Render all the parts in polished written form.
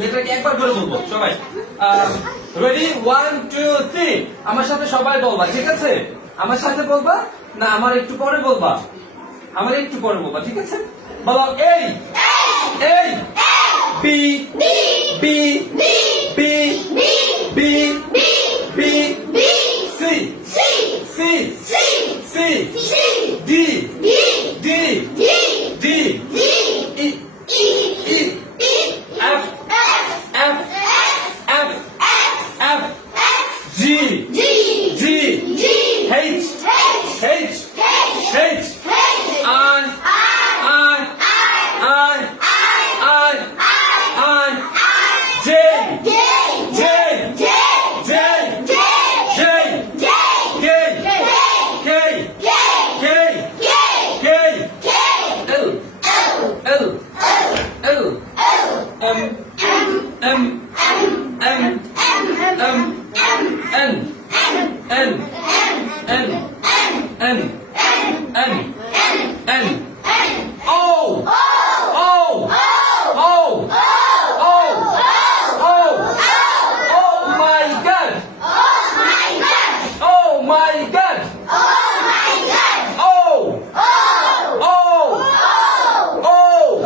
লেটারকে একবার করে বলবো সবাই। রেডি, 1 2 3 আমার সাথে সবাই বলবা, ঠিক আছে? আমার সাথে বলবা না আমার একটু পরে বলবা? আমার একটু পরে বলবা, ঠিক আছে? বলো এই এই B B B B B C C C D D D E F F F F G G H H H I J J J J K K K L L L M M M M N N N N N N O O O O O Oh my God! Oh my God! Oh Oh Oh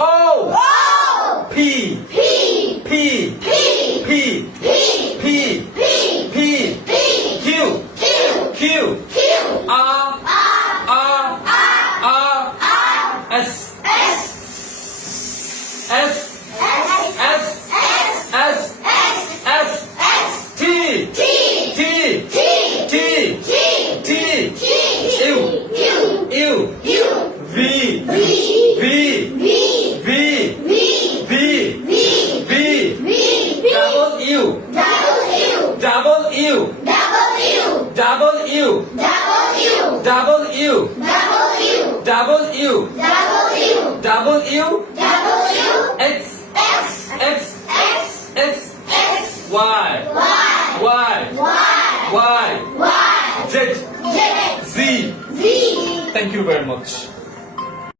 Oh P P P P P P Q Q R S S S S S T T T T U V V V V double U double U double U double U double U double U X X X Y Y Y Z Z. Thank you very much.